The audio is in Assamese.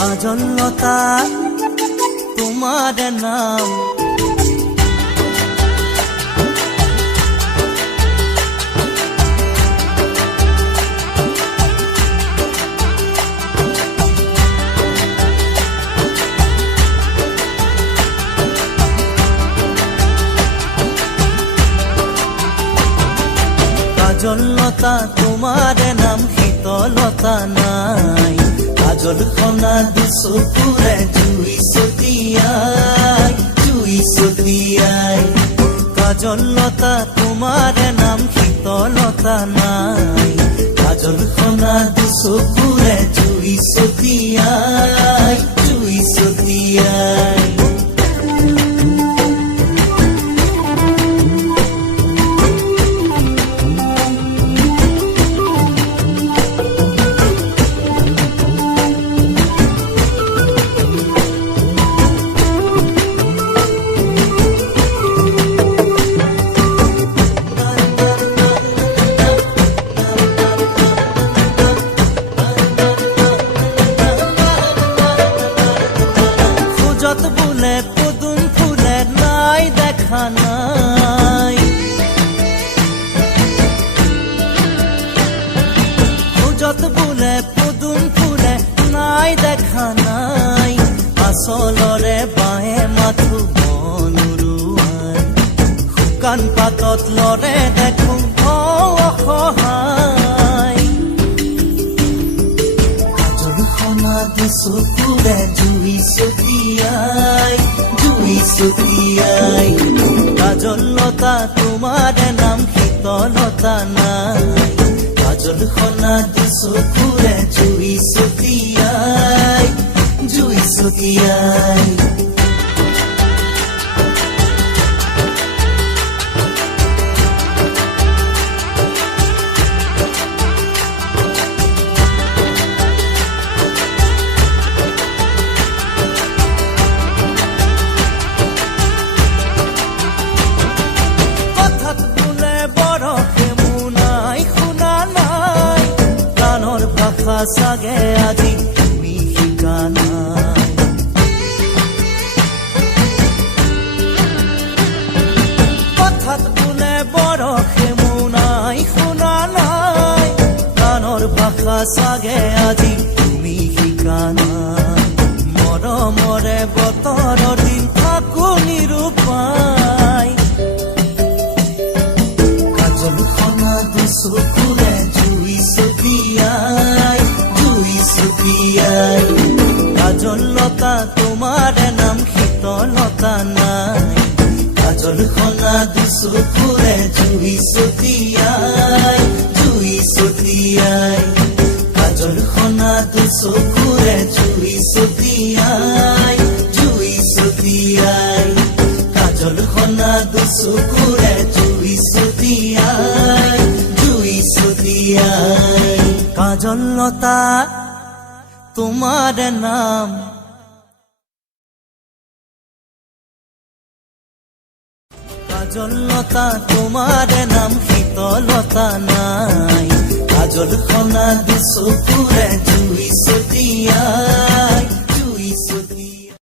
কাজলতা তোমাৰ নাম কাজলতা তোমাৰ নাম শীতলতা নাই কাজল খনা দুচকুৰে জুই ছটিয়াই কাজলতা তোমাৰ নাম শীতলতা নাই কাজল খনা দুচকুৰে জুই ছটিয়াই বুলে পদুম ফুলে নাই দেখা নাই খুঁজত বুলে পদুম ফুলে নাই দেখা নাই আচলৰে বাঁহে মাথো মন উৰুৱাই শুকান পাতত লৰে দেখো অসহায় কাজল খনা দুচকুৰে জুই ছটিয়াই কাজলতা তোমাৰ নাম শীতলতা নাই কাজল খনা দুচকুৰে জুই ছটিয়াই চাগে আজি তুমি শিকা নাই কথাত বোলে বৰষে মোনাই শুনা নাই গানৰ ভাষা চাগে আজি তুমি শিকা নাই মৰমৰে বতৰৰ দিন থাকো নিৰূপায় কাজল খনা দুচকুৰে জুই ছটিয়াই কাজলতা তোমাৰ নাম শীতলতা নাই কাজল খনা দুচকুৰে জুই ছটিয়াই কাজল খনা দুচকুৰে জুই ছটিয়াই কাজল খনা দুচকুৰে জুই ছটিয়াই কাজলতা তোমাৰ নাম কাজলতা তোমাৰ নাম শীতলতা নাই কাজল খনা দুচকুৰে জুই